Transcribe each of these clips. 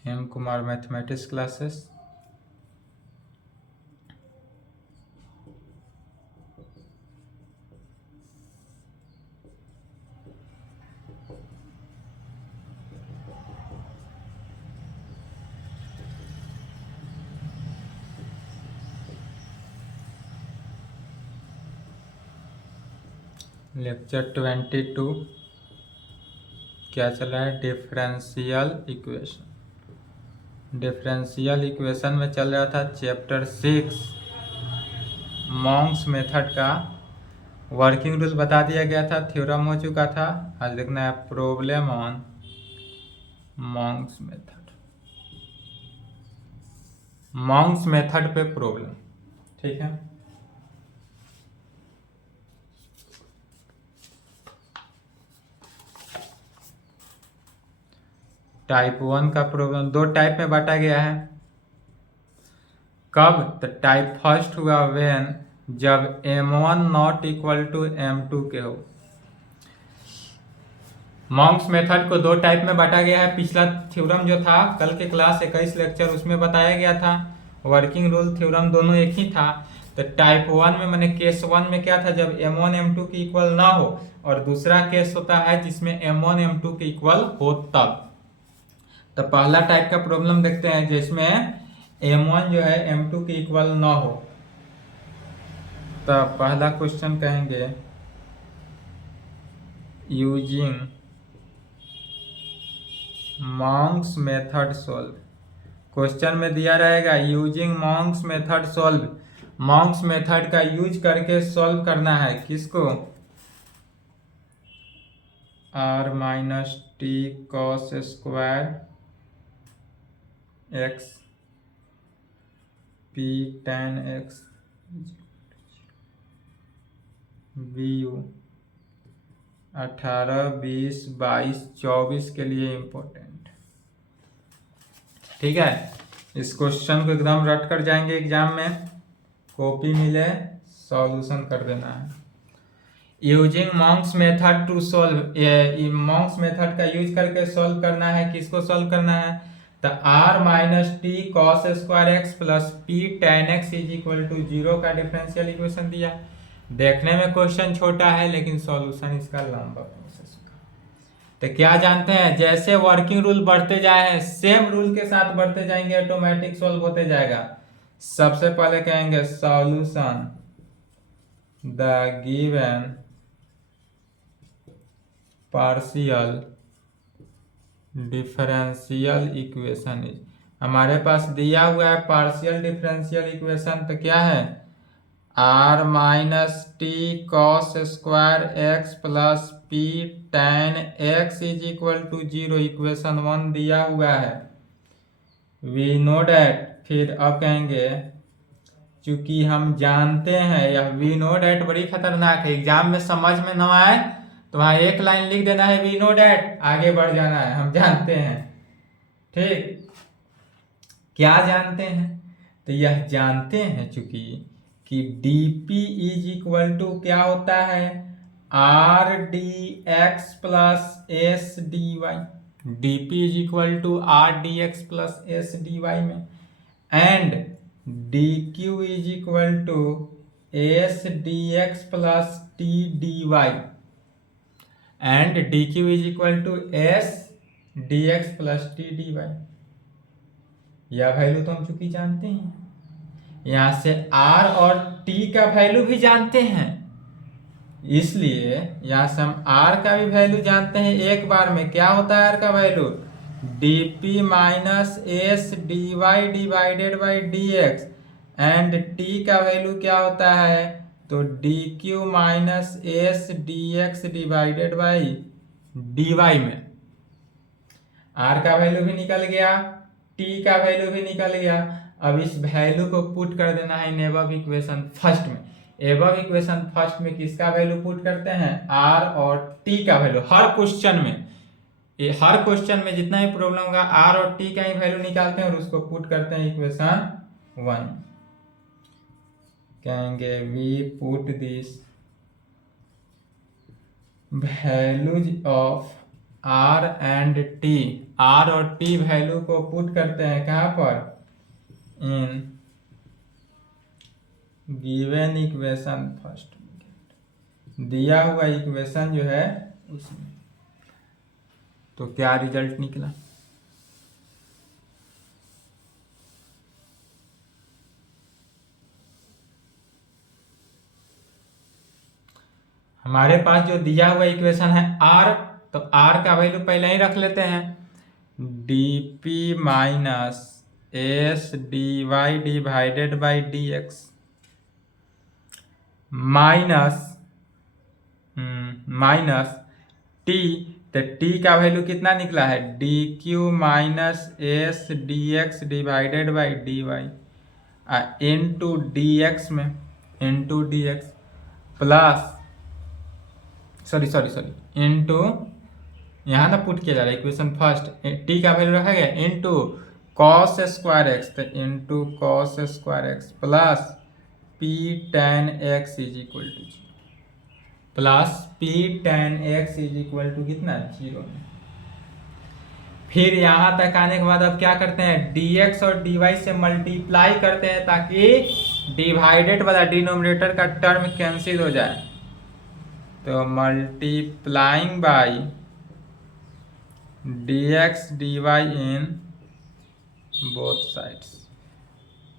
हेम Kumar mathematics classes. Lecture 22 क्या चल रहा है? Differential equation. डिफरेंशियल इक्वेशन में चल रहा था चैप्टर 6 मॉन्क्स मेथड का वर्किंग रूल बता दिया गया था, थ्योरम हो चुका था। आज देखना है problem on Monks method. Monge's method पे प्रॉब्लम, ठीक है। टाइप 1 का प्रॉब्लम दो टाइप में बांटा गया है। कब? तो टाइप फर्स्ट हुआ व्हेन जब m1 not equal to m2 के हो। मॉन्क्स मेथड को दो टाइप में बांटा गया है। पिछला थ्योरम जो था कल के क्लास 21 लेक्चर उसमें बताया गया था। वर्किंग रूल थ्योरम दोनों एक ही था। तो टाइप 1 में मैंने केस 1 में क्या था, जब m1 m2 के इक्वल ना हो, और दूसरा केस होता है जिसमें m1 m2 के इक्वल हो तब। तो पहला टाइप का प्रॉब्लम देखते हैं जिसमें m1 जो है m2 के इक्वल ना हो। तो पहला क्वेश्चन कहेंगे using Monge's method solve. Question में दिया रहेगा using Monge's method solve. Monge's method का यूज करके सोल्व करना है किसको? r minus T cos square X P tan X V U 18, 20, 22, 24 के लिए इम्पोर्टेंट, ठीक है। इस क्वेश्चन को एकदम रट कर जाएंगे एग्जाम में, कॉपी मिले सॉल्यूशन कर देना है। Using Monge's method to solve, Monge's method का यूज करके सोल्व करना है। किसको सोल्व करना है? तो r minus T cos square X plus P tan X is equal to 0 का डिफरेंशियल इक्वेशन दिया। देखने में क्वेश्चन छोटा है लेकिन सॉल्यूशन इसका लंबा प्रोसेस का। तो क्या जानते हैं, जैसे वर्किंग रूल बढ़ते जाए सेम रूल के साथ बढ़ते जाएंगे, ऑटोमेटिक सोल्व होते जाएगा। सबसे पहले कहेंगे solution the given partial differential equation is. हमारे पास दिया हुआ है पार्शियल डिफरेंशियल इक्वेशन, तो क्या है? r minus T cos square X plus P tan X is equal to 0, equation 1 दिया हुआ है। वी नो डैट, फिर अब कहेंगे चूंकि हम जानते हैं, यह वी नो डैट बड़ी खतरनाक है, एग्जाम में समझ में न आए तो वहां एक लाइन लिख देना है वी नो डैट, आगे बढ़ जाना है, हम जानते हैं, ठीक। क्या जानते हैं? तो यह जानते हैं चूंकि कि dp इज इक्वल टू क्या होता है, r dx plus S D Y. dp is equal to r dx plus S D Y में, and dq is equal to S dx plus T D Y, and dq is equal to S dx plus T D Y. यह value तो हम चूंकि जानते हैं, यहां से r और t का वैल्यू भी जानते हैं, इसलिए यहां से हम r का भी वैल्यू जानते हैं। एक बार में क्या होता है r का value? dp minus S D Y divided by D X, and t का वैल्यू क्या होता है? तो dq minus S D X divided by D Y में r का वैल्यू भी निकल गया, t का वैल्यू भी निकल गया। अब इस वैल्यू को पुट कर देना है इन एबव इक्वेशन फर्स्ट में। एबव इक्वेशन फर्स्ट में किसका वैल्यू पुट करते हैं? r और t का वैल्यू। हर क्वेश्चन में, ये हर क्वेश्चन में जितना भी प्रॉब्लम होगा r और t का ही वैल्यू निकालते हैं और उसको पुट करते हैं इक्वेशन 1। कहेंगे we put this values of R and T, R और टी वैल्यू को पुट करते हैं कहाँ पर, इन गिवन इक्वेशन फर्स्ट, दिया हुआ इक्वेशन जो है उसमें। तो क्या रिजल्ट निकला, हमारे पास जो दिया हुआ इक्वेशन है आर, तो आर का वैल्यू पहले ही रख लेते हैं, dp minus S D Y divided by D x minus T, तो टी का वैल्यू कितना निकला है, D Q minus S D X divided by D Y into D X में, into D X plus sorry into, यहाँ ना put किया जा रहा है इक्वेशन फर्स्ट, टी का वैल्यू रखा गया इंटू कॉस स्क्वायर एक्स, तो into cos square X plus P tan X is equal to zero, plus P tan X is equal to कितना, जीरो। फिर यहाँ तक आने के बाद अब क्या करते हैं, dx और dy से मल्टीप्लाई करते हैं ताकि डिवाइडेड वाला डिनोमिनेटर का टर्म कैंसिल हो जाए, तो multiplying by dx dy in both sides.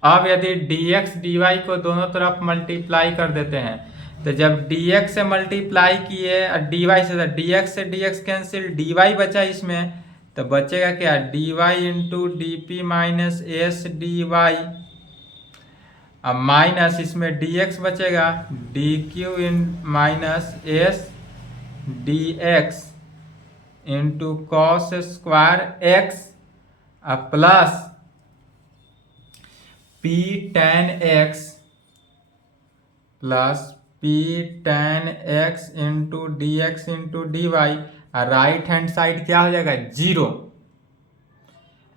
अब यदि dx dy को दोनों तरफ मल्टीप्लाई कर देते हैं, तो जब dx से मल्टीप्लाई किए और dy से, तो dx से dx कैंसिल, dy बचा इसमें, तो बचेगा क्या, dy into D P minus S D Y, अब माइनस इसमें dx बचेगा, डी क्यू इन minus S D X into cos square X plus P tan X plus P tan X into D X into D Y, और right hand side क्या हो जाएगा, zero,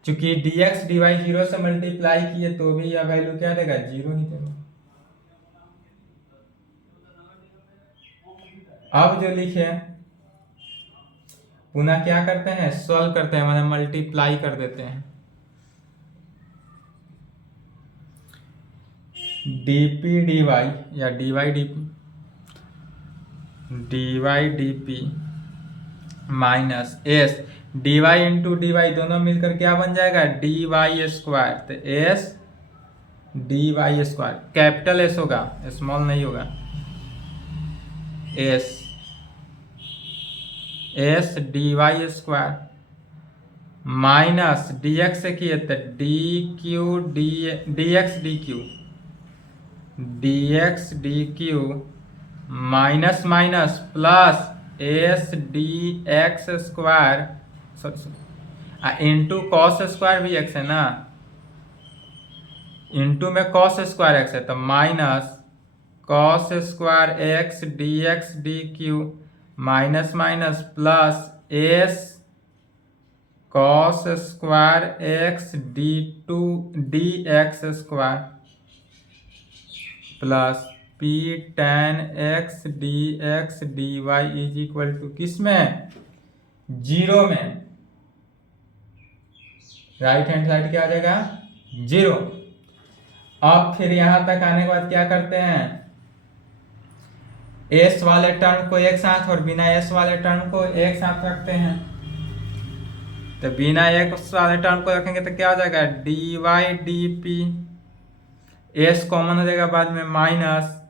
चूंकि dx dy zero से multiply किए तो भी यह वैल्यू क्या देगा, जीरो ही देगा। अब जो लिखे पुनः क्या करते हैं, सॉल्व करते हैं, मतलब मल्टीप्लाई कर देते हैं, dp dy या dy dp minus S dy into D Y, दोनों मिलकर क्या बन जाएगा, डी वाई स्क्वायर, तो S D Y square, capital S होगा, स्मॉल नहीं होगा, S D Y square minus D X से किए तो D Q D x D Q minus minus plus S D X square, sorry into cos square भी X है ना, into में कॉस स्क्वायर एक्स है, तो minus cos square x D Q minus minus plus S cos square x D X square plus P tan X D Y is equal to किस में, zero में, right hand side क्या आ जाएगा, zero. अब फिर यहां तक आने के बाद क्या करते हैं, एस वाले टर्म को एक साथ और बिना एस वाले टर्म को एक साथ रखते हैं, तो बिना एक्स वाले टर्म को रखेंगे तो क्या हो जाएगा, D Y D P, S common हो जाएगा बाद में, minus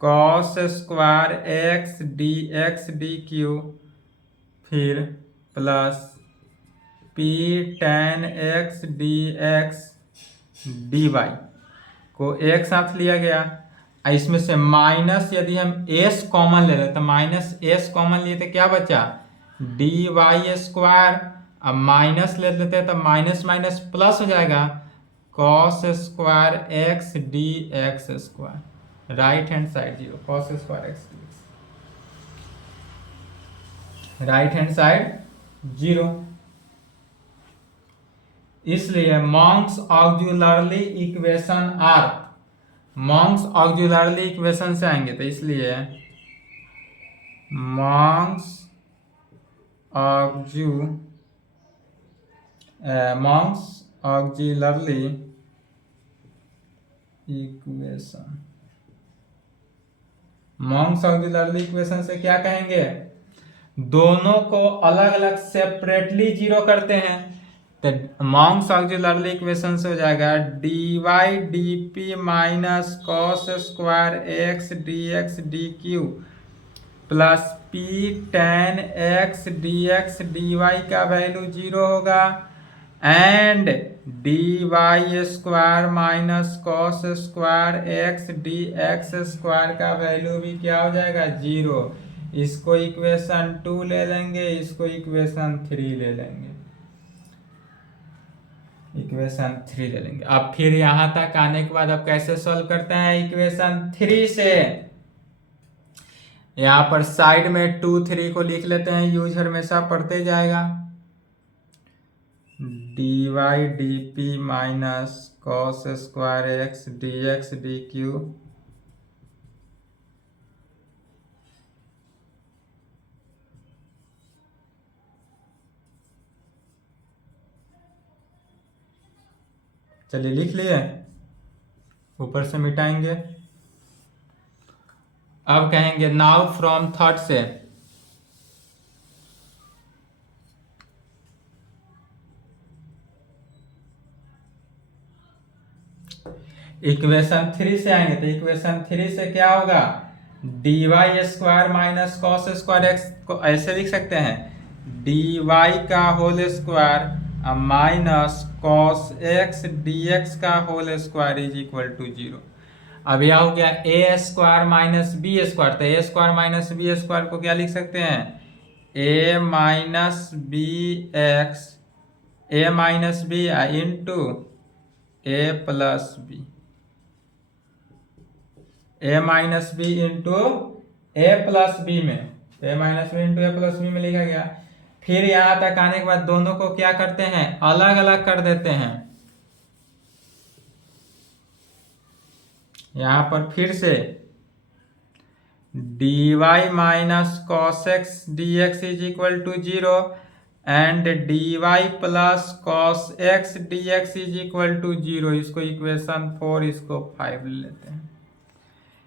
cos square x D Q, फिर plus P tan X D Y को एक साथ लिया गया, इसमें से माइनस यदि हम एस कॉमन ले लें तो माइनस एस कॉमन लिए तो क्या बचा, डी वाई स्क्वायर, अब माइनस ले लेते हैं तो माइनस माइनस प्लस हो जाएगा, cos square x D X square, right hand side zero, cos square x D X, right hand side zero. इसलिए Monge's auxiliary equation are, Monge's auxiliary equation से आएंगे, तो इसलिए Monge's auxiliary equation. Monge's auxiliary equation से क्या कहेंगे, दोनों को अलग अलग सेपरेटली जीरो करते हैं। तो मॉन्क्स ऑक्सिलरी इक्वेशन से हो जाएगा dy dp minus cos square x D x D q plus p tan x dx dy का वैल्यू 0 होगा and dy square minus cos square x D X square का value भी क्या हो जाएगा 0। इसको इक्वेशन 2 ले लेंगे, इसको इक्वेशन 3 ले लेंगे, इक्वेशन 3 ले लेंगे। अब फिर यहां तक आने के बाद अब कैसे सॉल्व करते हैं इक्वेशन 3 से, यहां पर साइड में 2 3 को लिख लेते हैं, यूज हमेशा पढ़ते जाएगा। dy dp minus cos square x D x D Q चलिए लिख लिए, ऊपर से मिटाएंगे। अब कहेंगे नाउ फ्रॉम थर्ड से इक्वेशन 3 से आएंगे, तो इक्वेशन 3 से क्या होगा, dy square minus cos square x को ऐसे लिख सकते हैं, dy का whole square minus cos x dx का whole square is equal to 0। अब यह हो गया a square minus b square, तो a square minus b square को क्या लिख सकते हैं, a minus b x, a minus b into a plus b, a minus b into a plus b में, a minus b into a plus b में लिखा गया। फिर यहां तक आने के बाद दोनों को क्या करते हैं, अलग अलग कर देते हैं। यहां पर फिर से dy minus cos x D x is equal to 0 and dy plus cos x D x is equal to 0, इसको इक्वेशन 4, इसको 5 ले लेते हैं।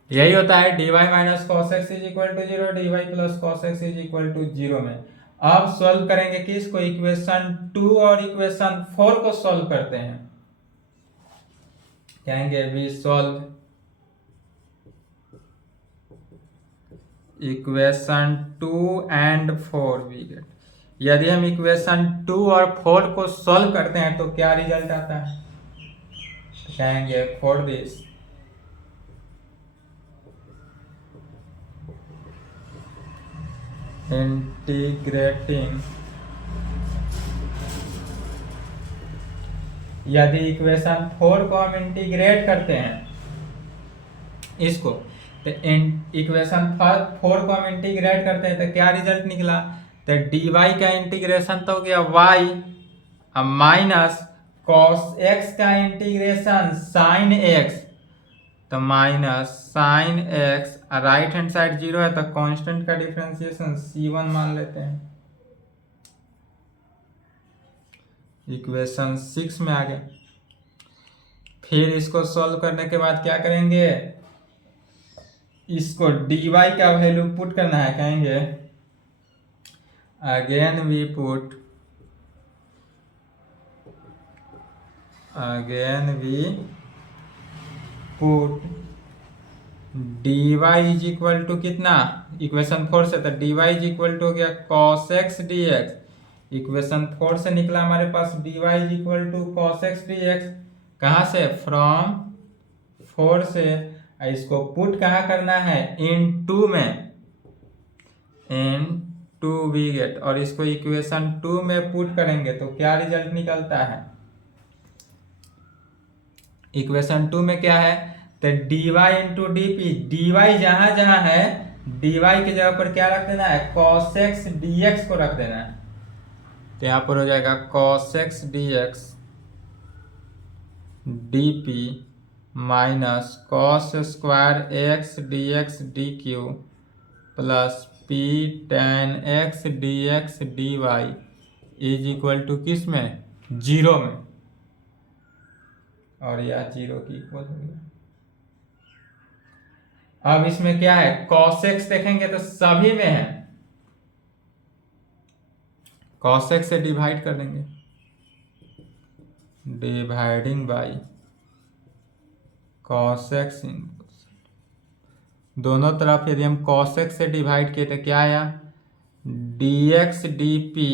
यही होता है dy minus cos x is equal to 0, dy plus cos x is equal to 0 में। अब सॉल्व करेंगे किसको, इक्वेशन 2 और इक्वेशन 4 को सॉल्व करते हैं। कहेंगे we solve equation 2 and 4 we get. यदि हम इक्वेशन 2 और 4 को सॉल्व करते हैं तो क्या रिजल्ट आता है, कहेंगे फॉर दिस इंटीग्रेटिंग, यदि इक्वेशन 4 को हम इंटीग्रेट करते हैं इसको, तो इक्वेशन 4 को हम इंटीग्रेट करते हैं तो क्या रिजल्ट निकला, तो dy का इंटीग्रेशन तो हो गया y माइनस कॉस x का इंटीग्रेशन साइन x, तो minus sine x, right hand side 0 है तो कांस्टेंट का डिफरेंशिएशन c1 मान लेते हैं। इक्वेशन 6 में आ गया। फिर इसको सॉल्व करने के बाद क्या करेंगे, इसको dy का वैल्यू पुट करना है, कहेंगे again we put dy is equal to कितना, इक्वेशन 4 से, तो dy इज इक्वल टू हो गया cos x dx, इक्वेशन 4 से निकला हमारे पास dy is equal to cos x dx, कहाँ से, फ्रॉम 4 से। इसको पुट कहाँ करना है, इन 2 में, इन 2 वी गेट, और इसको इक्वेशन 2 में पुट करेंगे तो क्या रिजल्ट निकलता है, इक्वेशन 2 में क्या है, तो dy इंटू dp, dy जहां जहां है dy की जगह पर क्या रख देना है, cos x dx को रख देना है, तो यहां पर हो जाएगा cos x dx dp minus cos square x D x D q plus p tan x dx dy is equal to किस में, जीरो में, और यह जीरो की इक्वल हो गया। अब इसमें क्या है, cos x देखेंगे तो सभी में है, cos x से डिवाइड कर देंगे, डिवाइडिंग बाई cos x, दोनों तरफ यदि हम cos x से डिवाइड किए तो क्या आया, dx dp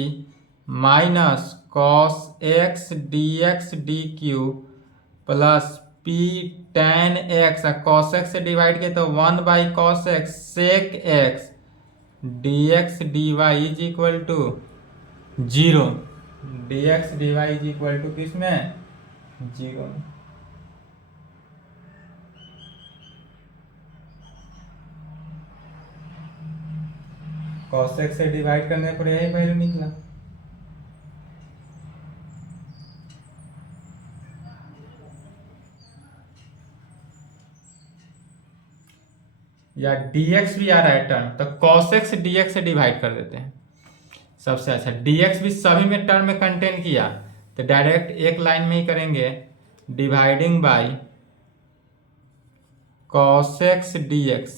minus cos x dx dq plus p tan x, cos x से डिवाइड किए तो 1 by cos x sec x dx dy is equal to zero, dx dy is equal to किसमें, zero में। cos x से divide करने पर यही value निकला। या dx भी आ रहा है टर्म, तो cos x dx से डिवाइड कर देते हैं सबसे अच्छा। dx भी सभी में टर्म में कंटेन किया तो डायरेक्ट एक लाइन में ही करेंगे, dividing by cos x dx,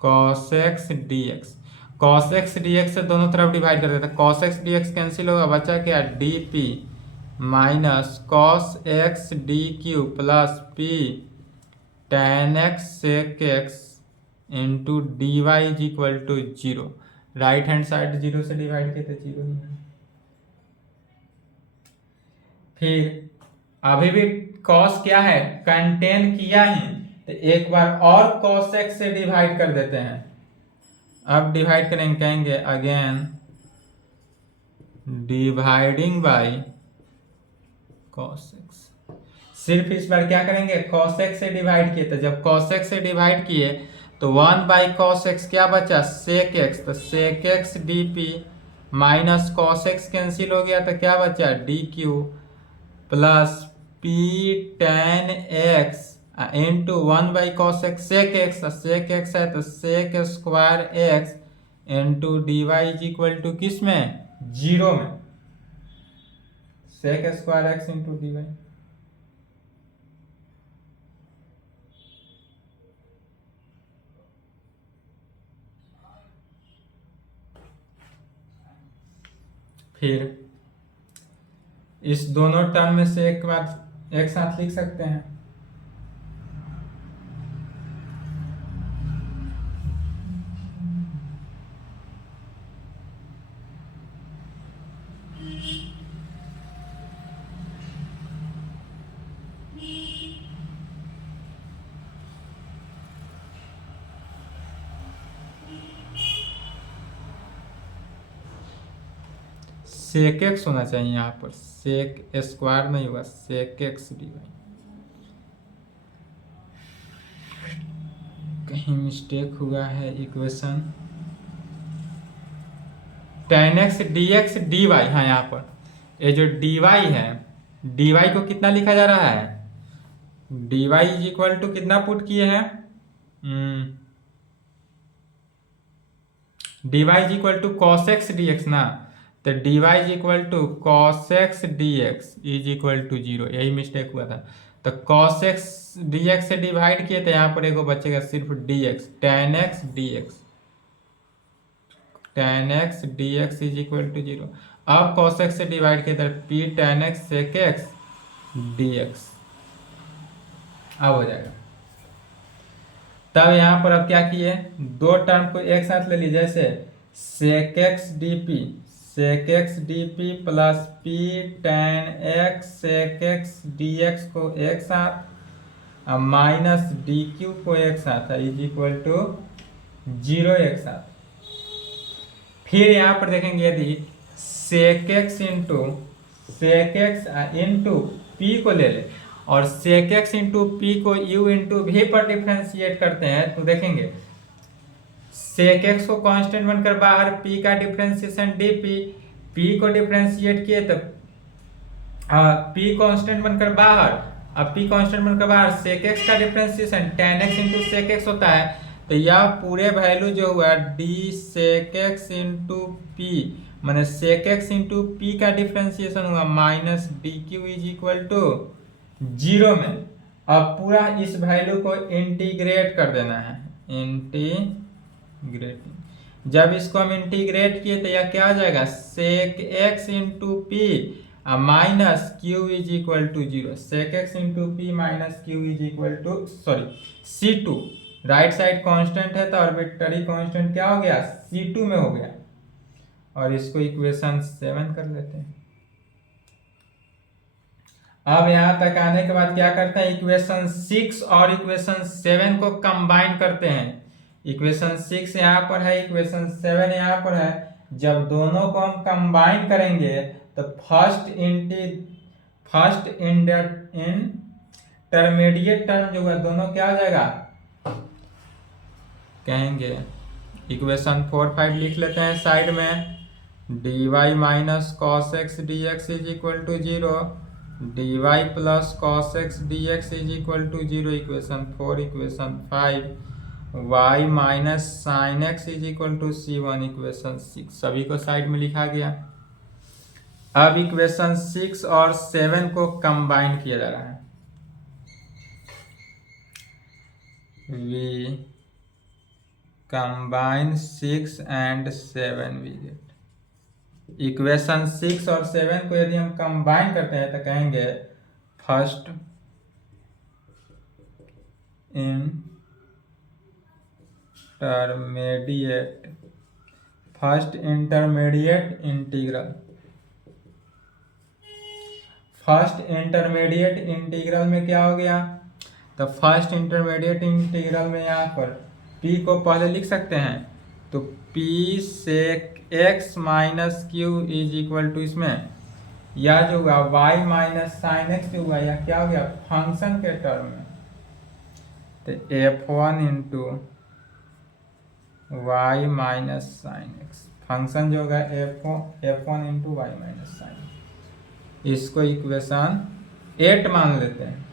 cos x dx, cos x dx से दोनों तरफ डिवाइड कर देते हैं, cos x dx कैंसिल होगा, बचा क्या, dp minus cos x dq plus p tan x sec x into dy is equal to zero. Right hand side zero से डिवाइड किए तो जीरो ही है। फिर अभी भी cos क्या है, कंटेन किया ही, तो एक बार और cos x से डिवाइड कर देते हैं। अब डिवाइड करेंगे, कहेंगे again dividing by cos x, सिर्फ इस बार क्या करेंगे, cos x से डिवाइड किए, तो जब cos x से डिवाइड किए तो 1 बाई cos x क्या बचा, sec x, तो sec x dp minus cos x cancel हो गया तो क्या बचा, dq plus p tan x into 1 by cos x sec x, sec x है तो sec square x into dy is equal to किस में, जीरो में, sec square x into dy। फिर इस दोनों टर्म में से एक बार एक साथ लिख सकते हैं, sec x होना चाहिए यहाँ पर, sec स्क्वायर नहीं होगा, sec x dy, कहीं मिस्टेक हुआ है equation, tan x dx dy, हाँ यहाँ पर ये जो dy है, dy को कितना लिखा जा रहा है, dy इज इक्वल टू कितना पुट किए हैं, dy is equal to cos x dx ना, तो dy is equal to cos x dx is equal to zero, यही मिस्टेक हुआ था। तो cos x dx से डिवाइड किए तो यहाँ पर एगो बचेगा सिर्फ dx, tan x dx, tan x dx is equal to zero. अब cos x से डिवाइड किए तो p tan x sec x dx अब हो जाएगा। तब यहाँ पर अब क्या किए, दो टर्म को एक साथ ले लीजिए, जैसे sec x dp, sec x dp plus p tan x sec x dx को एक साथ, माइनस dq को एक साथ, इज इक्वल टू जीरो एक साथ। फिर यहाँ पर देखेंगे यदि sec x इंटू p को ले ले और sec x इंटू p को u इंटू v पर डिफ्रेंशिएट करते हैं तो देखेंगे sec x को कांस्टेंट बनकर बाहर, p का डिफ्रेंशिएशन dp, p को डिफ्रेंशिएट किए तो p कांस्टेंट बनकर बाहर अब पी कांस्टेंट मतलब बाहर सेक एक्स का differentiation tan x into sec x होता है, तो यह पूरे वैल्यू जो हुआ d sec x into p मैंने सेक एक्स इंटू पी का डिफ्रेंसिएशन हुआ minus d q is equal to 0 में। अब पूरा इस वैल्यू को इंटीग्रेट कर देना है, इंटीग्रेटिंग। जब इसको हम इंटीग्रेट किए तो यह क्या हो जाएगा sec x into p minus q is equal to 0। Sec x into p minus q is equal to C2। Right side constant है तो आर्बिट्ररी कांस्टेंट क्या हो गया C2 में हो गया। और इसको इक्वेशन 7 कर लेते हैं। अब यहां तक आने के बाद क्या करते हैं, इक्वेशन 6 और इक्वेशन 7 को कंबाइन करते हैं। इक्वेशन 6 यहाँ पर है, इक्वेशन 7 यहाँ पर है। जब दोनों को हम कंबाइन करेंगे तो फर्स्ट इंटरमीडिएट टर्म जो है दोनों क्या हो जाएगा, कहेंगे इक्वेशन 4 5 लिख लेते हैं साइड में। dy minus cos x D x is equal to 0, dy plus cos x D x is equal to 0, equation 4। Equation 5 y minus sine x is equal to C1, equation 6। सभी को side में लिखा गया। अब equation 6 और 7 को combine किया जा रहा है। We combine 6 and 7 we get. Equation 6 और 7 को यदि हम कंबाइन करते हैं तो कहेंगे first intermediate integral. First intermediate integral में क्या हो गया, तो फर्स्ट इंटरमीडिएट इंटीग्रल में यहाँ पर p को पहले लिख सकते हैं, तो p sec x minus q is equal to इसमें यह जो हुआ y माइनस साइन एक्स जो हुआ यह क्या हो गया फंक्शन के टर्म में, तो f1 into y minus sine x function जो होगा f1 into y minus sine, इसको इक्वेशन 8 मान लेते हैं।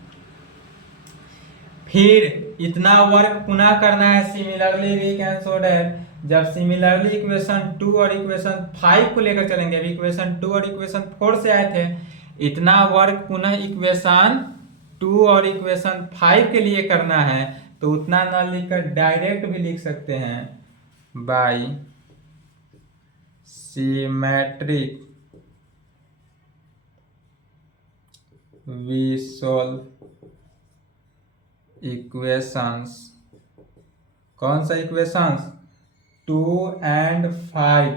फिर इतना वर्क पुनः करना है similarly we can show that. जब सिमिलरली इक्वेशन 2 और इक्वेशन 5 को लेकर चलेंगे, अभी इक्वेशन 2 और इक्वेशन 4 से आए थे, इतना वर्क पुनः इक्वेशन 2 और इक्वेशन 5 के लिए करना है, तो उतना ना लिखकर डायरेक्ट भी लिख सकते हैं by symmetric we solve equations. कौन सा इक्वेशंस 2 एंड 5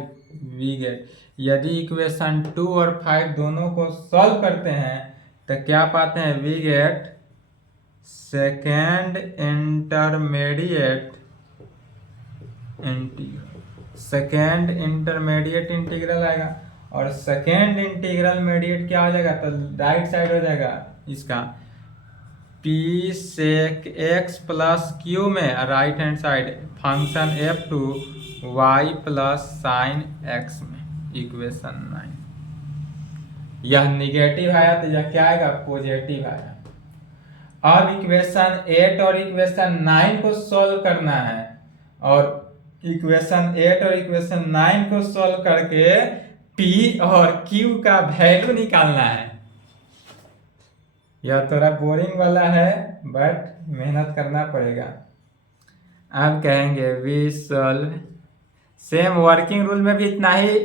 वी गेट। यदि इक्वेशन 2 और 5 दोनों को सॉल्व करते हैं तो क्या पाते हैं, we get second intermediate integral. Second intermediate integral आएगा और सेकेंड इंटीग्रल मीडिएट क्या हो जाएगा, तो राइट साइड हो जाएगा इसका p sec x plus Q में, right hand side function f2 y plus sign x में, इक्वेशन 9। यह निगेटिव आया तो यह क्या आएगा पॉजिटिव आया। अब इक्वेशन 8 और इक्वेशन 9 को सॉल्व करना है, और इक्वेशन 8 और इक्वेशन 9 को सॉल्व करके p और q का वैल्यू निकालना है। यह थोड़ा बोरिंग वाला है बट मेहनत करना पड़ेगा। अब कहेंगे we solve, same working rule में भी इतना ही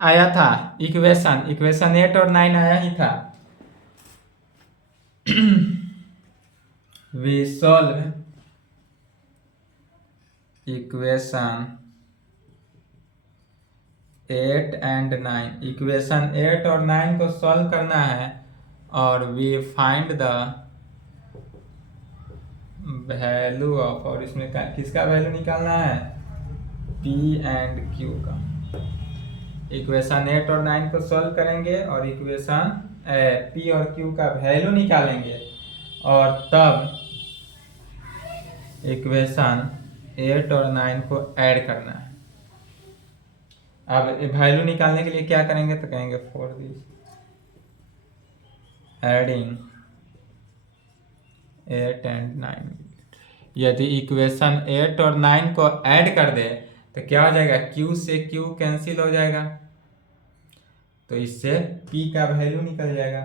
आया था, इक्वेशन 8 और 9 आया ही था। We solve equation 8 and 9। Equation 8 और 9 को सॉल्व करना है और we find the value of, और इसमें किसका वैल्यू निकालना है, p एंड q का। इक्वेशन 8 और 9 को सॉल्व करेंगे और इक्वेशन p और q का वैल्यू निकालेंगे, और तब इक्वेशन 8 और 9 को ऐड करना है। अब वैल्यू निकालने के लिए क्या करेंगे, तो कहेंगे फॉर दिस एडिंग 8 एंड 9। यदि इक्वेशन 8 और 9 को ऐड कर दे तो क्या हो जाएगा, Q से Q कैंसिल हो जाएगा, तो इससे P का वैल्यू निकल जाएगा।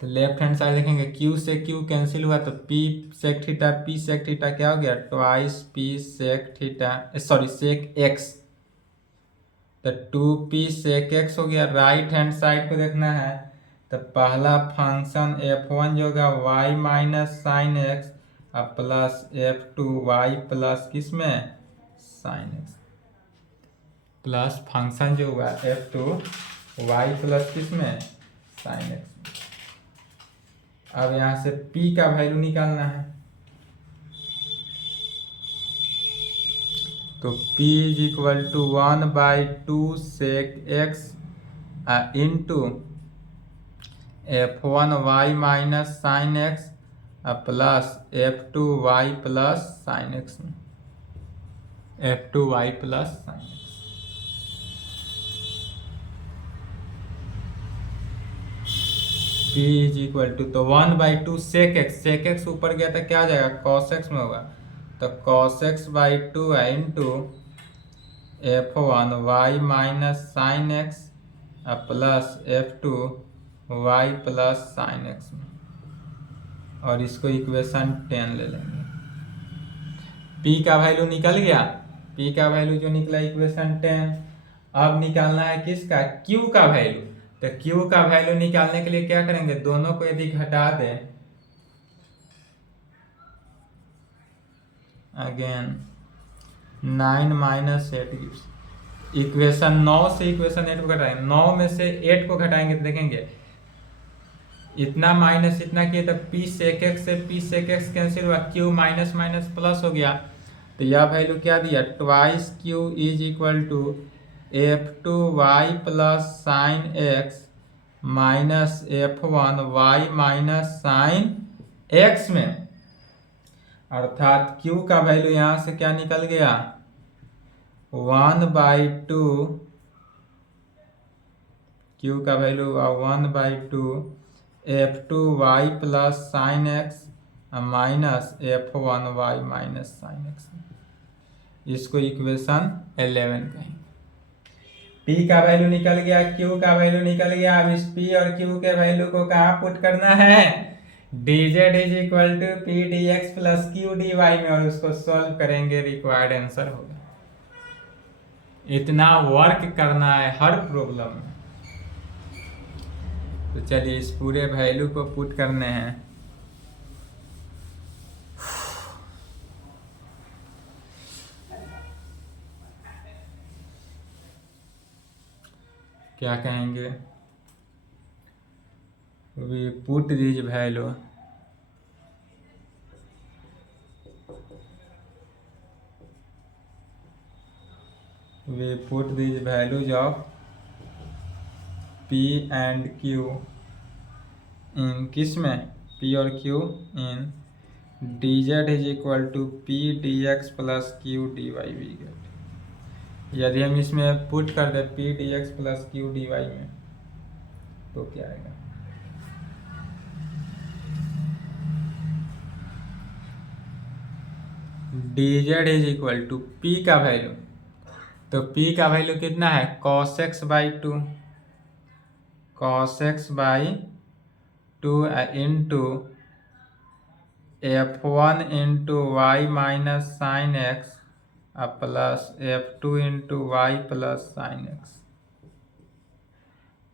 तो लेफ्ट हैंड साइड देखेंगे, Q से Q कैंसिल हुआ तो P sec theta, P sec theta क्या हो गया, twice P sec theta, sorry sec x, तो 2P सेक x हो गया। राइट हैंड साइड को देखना है तो पहला फंक्शन f1 जो होगा y माइनस साइन एक्स और प्लस f2 y प्लस किसमें साइन एक्स, प्लस फंक्शन जो हुआ f2 y प्लस किसमें साइन एक्स। अब यहाँ से P का वैल्यू निकालना है, तो P is equal to 1/2 sec x into f1y minus sine x plus f2y plus sine x, f2y plus sine x. P is equal to, तो 1/2 sec x ऊपर गया तो क्या आ जाएगा, कॉस एक्स में होगा, तो कॉस x/2 है into f1y minus sine x plus f2y plus sine x में, और इसको इक्वेशन 10 ले लेंगे। P का वैल्यू निकल गया, P का वैल्यू जो निकला इक्वेशन 10। अब निकालना है किसका, Q का वैल्यू। तो Q का वैल्यू निकालने के लिए क्या करेंगे, दोनों को यदि घटा दें, अगेन 9 माइनस 8 गिव्स, इक्वेशन 9 से इक्वेशन 8 को घटाएंगे, 9 में से 8 को घटाएंगे तो देखेंगे इतना माइनस इतना किए तो P सेक एक्स से P सेक एक्स कैंसिल हुआ, Q माइनस माइनस प्लस हो गया, तो यह वैल्यू क्या दिया, twice Q is equal to f2y plus sine x minus f1y minus sine x में, अर्थात Q का वैल्यू यहाँ से क्या निकल गया, 1/2, Q का value 1/2 f2y plus sine x minus f1y minus sine x, इसको इक्वेशन 11 कहेंगे। P का वैल्यू निकल गया, Q का वैल्यू निकल गया। अब इस P और Q के वैल्यू को कहाँ पुट करना है, dz is equal to P dx plus Q dy में, और उसको सॉल्व करेंगे, रिक्वायर्ड आंसर होगा। इतना वर्क करना है हर प्रॉब्लम में। तो चलिए इस पूरे वैल्यू को पुट करने हैं, क्या कहेंगे, we put this value, we put this values of P and Q in किस में, P और Q in dz is equal to P dx plus Q dy we get. यदि हम इसमें पुट कर दे P dx plus Q dy में तो क्या आएगा, dz is equal to P का वैल्यू, तो P का वैल्यू कितना है, cos x/2, cos x/2 into f1 into y minus sine x plus f2 into y plus sine x,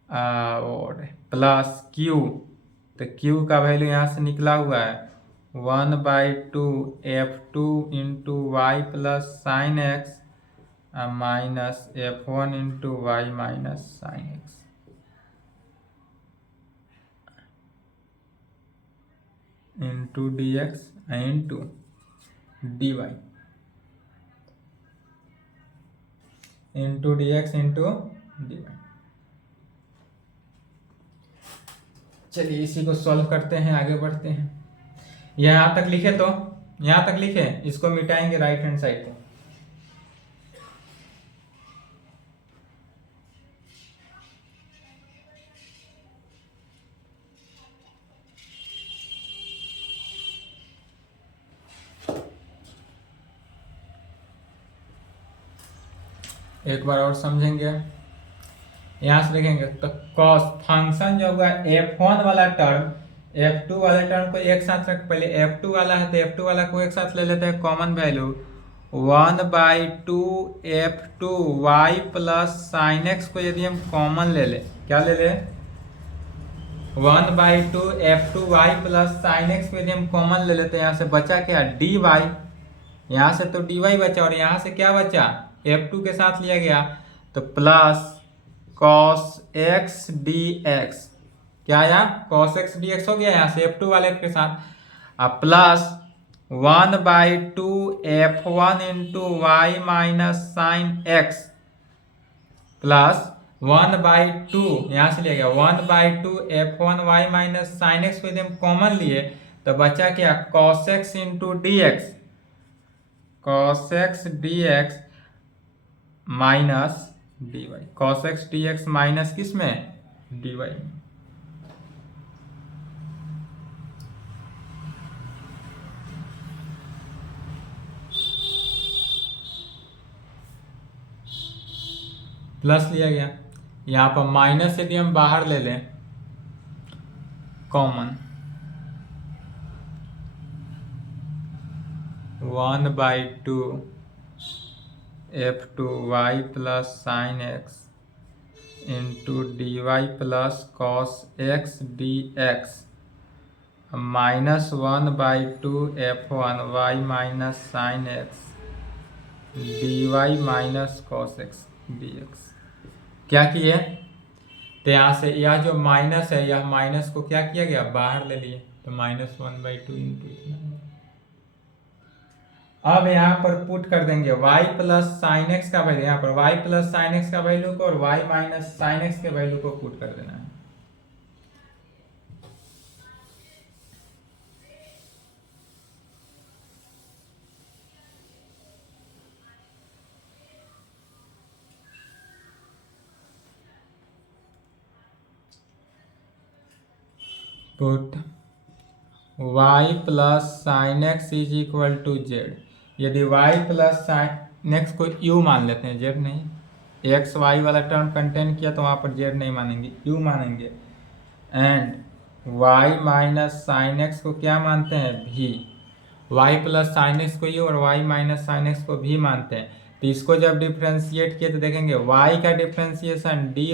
और प्लस Q, तो Q का वैल्यू यहाँ से निकला हुआ है 1/2 f2 into y plus sine x minus f1 into y minus sine x, into dx into dy, into dx into dy। चलिए इसी को सॉल्व करते हैं, आगे बढ़ते हैं। यहाँ तक लिखे, तो यहाँ तक लिखे, इसको मिटाएंगे राइट हैंड साइड को, एक बार और समझेंगे। यहाँ से देखेंगे तो कॉस फंक्शन जो हुआ f1 वाला टर्म f2 वाले टर्म को एक साथ रख, पहले f2 वाला है तो f2 वाला को एक साथ ले लेते हैं common value 1/2 f2 y plus sine x को यदि हम कॉमन ले लें, क्या ले लें 1/2 f2 y plus sine x को यदि हम कॉमन ले लेते हैं, यहाँ से बचा क्या dy, यहाँ से तो dy बचा और यहाँ से क्या बचा f2 के साथ लिया गया तो प्लस cos x dx, क्या आया cos x dx हो गया यहाँ से f2 वाले के साथ, अब plus 1/2 f1 into y minus sine x plus 1/2 यहाँ से लिया गया 1/2 f1 y minus sine x को यदि हम कॉमन लिए तो बचा क्या cos x into D x, cos x dx minus dy, cos x dx minus किस में dy में। प्लस लिया गया, यहाँ पर माइनस यदि हम बाहर ले लें common 1/2 f2 y plus sine x into D y plus cos x D x minus 1/2 f1 y minus sine x D y minus cos x D x. क्या किए तो यहाँ से यह जो माइनस है यह माइनस को क्या किया गया बाहर ले लिए तो -1/2 इंटू, अब यहाँ पर पुट कर देंगे y प्लस साइन एक्स का वैल्यू, यहाँ पर y प्लस साइन एक्स का वैल्यू को और y माइनस साइन एक्स के वैल्यू को पुट कर देना है। Put y plus sine x is equal to z, यदि y प्लस साइन एक्स को u मान लेते हैं, जेड नहीं, एक्स वाई वाला टर्म कंटेन किया तो वहाँ पर जेड नहीं मानेंगे u मानेंगे, and y minus sine x को क्या मानते हैं v, y plus sine x को u और y माइनस साइन एक्स को v मानते हैं। तो इसको जब डिफ्रेंशिएट किए तो देखेंगे y का डिफ्रेंशिएशन dy,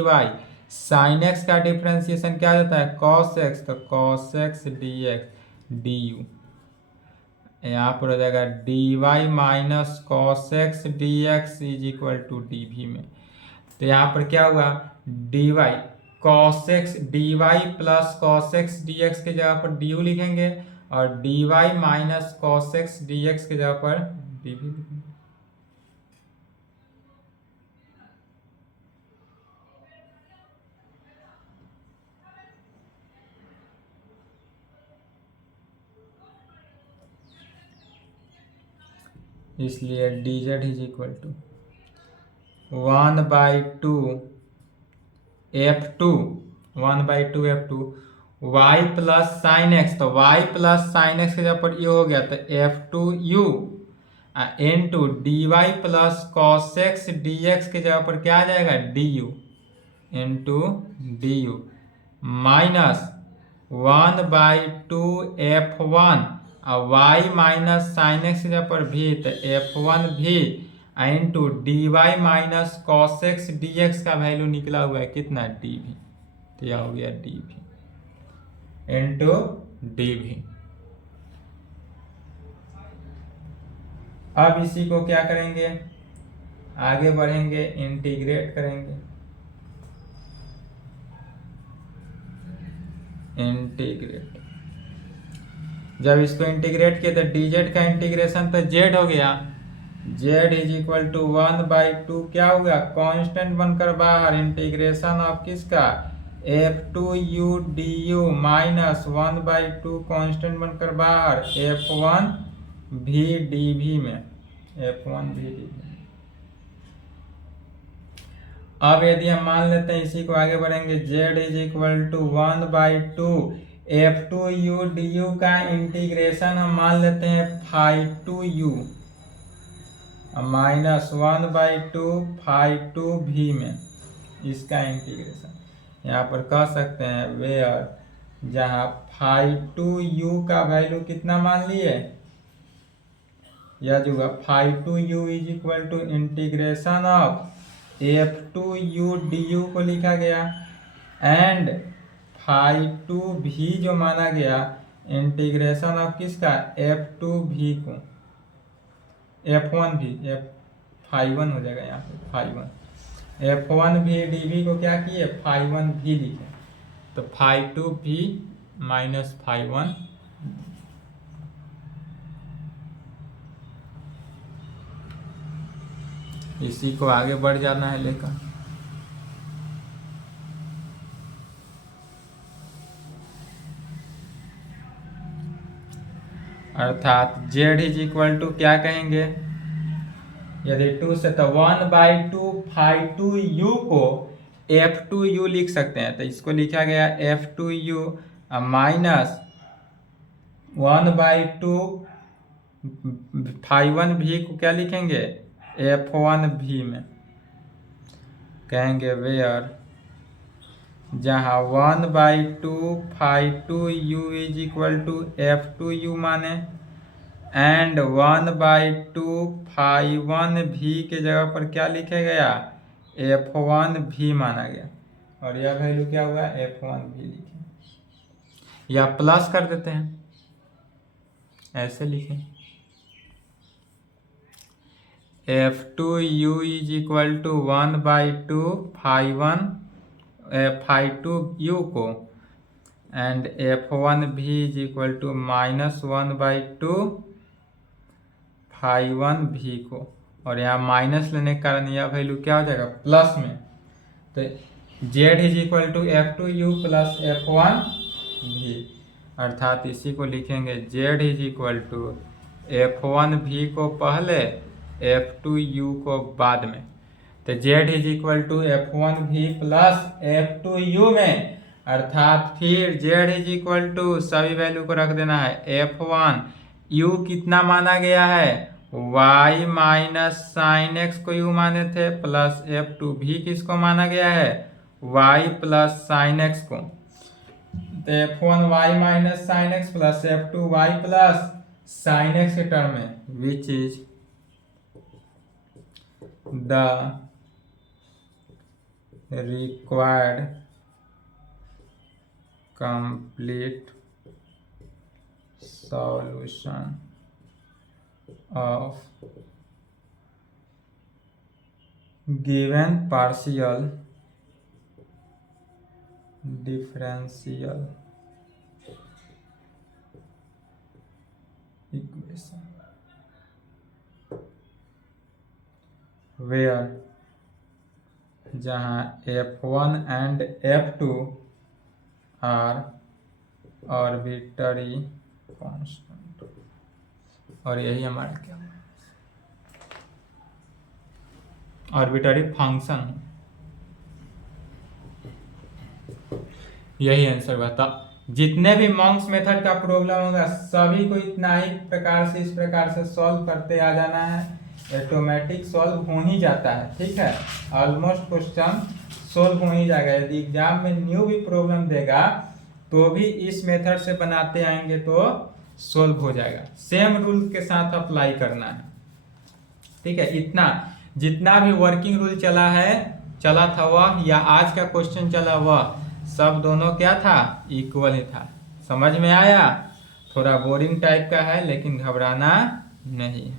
साइन एक्स का डिफ्रेंशिएशन क्या होता है cos x, तो cos x dx du, यहाँ पर हो जाएगा dy minus cos x D x is equal to d भी में। तो यहाँ पर क्या हुआ dy cos x dy plus cos x dx के जगह पर du लिखेंगे और dy minus cos x dx के जगह पर dv लिखेंगे। इसलिए dz is equal to 1/2 f2 y plus sine x, तो y प्लस साइन एक्स के जगह पर u हो गया तो f2u इंटू dy plus cos x dx के जगह पर क्या आ जाएगा du into du minus 1/2 f1 और y माइनस साइन एक्स के जगह पर भी तो f1 भी into dy minus cos x dx का वैल्यू निकला हुआ है कितना dv, तो यह हो गया dv इंटू dv। अब इसी को क्या करेंगे आगे बढ़ेंगे इंटीग्रेट करेंगे, इंटीग्रेट जब इसको इंटीग्रेट किया तो dz का इंटीग्रेशन तो z हो गया, z इज इक्वल टू 1/2 क्या हो गया कांस्टेंट बनकर बाहर इंटीग्रेशन ऑफ किसका f2u du माइनस 1/2 कांस्टेंट बनकर बाहर f1 v dv में, f1 v dv। अब यदि हम मान लेते हैं इसी को आगे बढ़ेंगे z is equal to 1/2 f2u du का इंटीग्रेशन हम मान लेते हैं phi 2u माइनस 1/2 φ2 भी में इसका इंटीग्रेशन यहाँ पर कह सकते हैं वेयर जहाँ φ2u का वैल्यू कितना मान लिए, यह जो φ2u is equal to integration of f2u du को लिखा गया एंड φ2v जो माना गया इंटीग्रेशन ऑफ किसका f2v को f1v φ1 हो जाएगा यहाँ पे φ1 f1v dv को क्या किए φ1v लिखे तो φ2v माइनस φ1 इसी को आगे बढ़ जाना है लेकर। अर्थात z इज इक्वल टू क्या कहेंगे, यदि 2 से तो 1/2 φ2u को f2u लिख सकते हैं तो इसको लिखा गया f2u माइनस 1/2 φ1v को क्या लिखेंगे f1v में कहेंगे वेयर जहाँ 1/2 φ2u is equal to f2u माने एंड 1/2 φ1v के जगह पर क्या लिखे गया f1v माना गया और यह वैल्यू क्या हुआ f1v लिखे या प्लस कर देते हैं ऐसे लिखें f2u is equal to 1/2 φ2u को and f1v is equal to minus 1/2 φ1v को और यहाँ माइनस लेने के कारण यह वैल्यू क्या हो जाएगा प्लस में तो z is equal to f2u plus f1v अर्थात इसी को लिखेंगे z is equal to f1v को पहले f2u को बाद में तो z is equal to f1v plus f2u में अर्थात फिर z इज इक्वल टू सभी वैल्यू को रख देना है f1 u कितना माना गया है y माइनस साइन एक्स को u माने थे प्लस f2 भी किसको माना गया है y प्लस साइन एक्स को तो f1 y minus sine x plus f2 y plus sine x के टर्म में which is the required complete solution of given partial differential equation where जहाँ f1 and f2 are arbitrary constant और यही हमारा क्या arbitrary function यही answer बता। जितने भी मॉन्क्स मेथड का प्रॉब्लम होगा सभी को इतना ही प्रकार से इस प्रकार से सॉल्व करते आ जाना है ऑटोमेटिक सॉल्व हो ही जाता है। ठीक है ऑलमोस्ट क्वेश्चन सॉल्व हो ही जाएगा। यदि एग्जाम में न्यू भी प्रॉब्लम देगा तो भी इस मेथड से बनाते आएंगे तो सॉल्व हो जाएगा। सेम रूल के साथ अप्लाई करना है। ठीक है इतना जितना भी वर्किंग रूल चला था वह या आज का क्वेश्चन चला वह सब दोनों क्या था इक्वल ही था। समझ में आया। थोड़ा बोरिंग टाइप का है लेकिन घबराना नहीं है।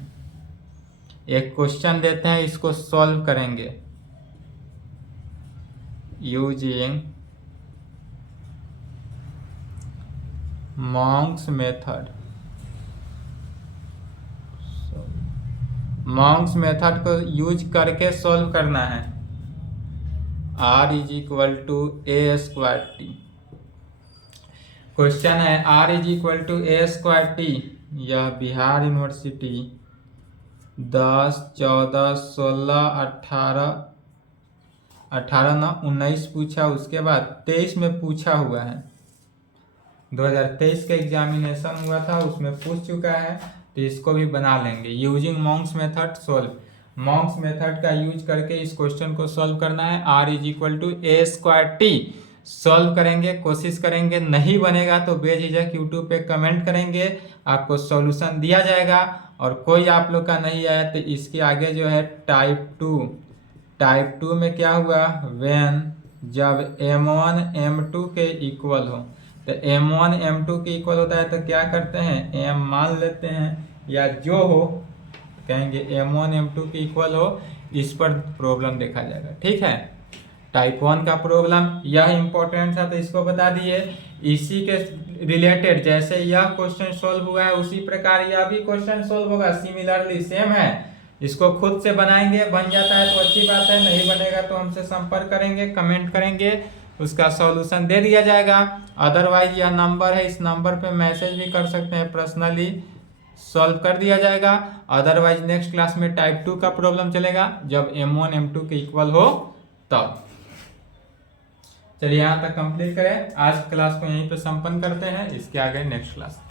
एक क्वेश्चन देते हैं इसको सॉल्व करेंगे using Monge's method. Monge's method को यूज करके सॉल्व करना है। r is equal to a square t. Question है r is equal to a square t. यह बिहार यूनिवर्सिटी 10, 14, 16, 18 ना 19 पूछा। उसके बाद 23 में पूछा हुआ है। 2023 का एग्जामिनेशन हुआ था उसमें पूछ चुका है तो इसको भी बना लेंगे। Using Monge's method solve. Monge's method का यूज करके इस क्वेश्चन को सॉल्व करना है। r is equal to a square t solve करेंगे, कोशिश करेंगे। नहीं बनेगा तो बेझिझक यूट्यूब पे कमेंट करेंगे, आपको सॉल्यूशन दिया जाएगा। और कोई आप लोग का नहीं आया तो इसके आगे जो है टाइप टू में क्या हुआ, व्हेन जब m1 m2 के इक्वल हो। तो m1 m2 के इक्वल होता है तो क्या करते हैं, m मान लेते हैं या जो हो कहेंगे m1 m2 के इक्वल हो, इस पर प्रॉब्लम देखा जाएगा। ठीक है, टाइप 1 का प्रॉब्लम यह इंपॉर्टेंट था तो इसको बता दिए। इसी के रिलेटेड जैसे यह क्वेश्चन सॉल्व हुआ है उसी प्रकार यह भी क्वेश्चन सॉल्व होगा, सिमिलरली सेम है। इसको खुद से बनाएंगे, बन जाता है तो अच्छी बात है, नहीं बनेगा तो हमसे संपर्क करेंगे, कमेंट करेंगे, उसका सॉल्यूशन दे दिया जाएगा। अदरवाइज यह नंबर है, इस नंबर पे मैसेज भी कर सकते हैं, पर्सनली सॉल्व कर दिया जाएगा। अदरवाइज नेक्स्ट क्लास में टाइप 2 का प्रॉब्लम चलेगा जब m1 m2 के इक्वल हो तब। चलिए यहाँ तक कंप्लीट करें, आज क्लास को यहीं पे संपन्न करते हैं, इसके आगे नेक्स्ट क्लास।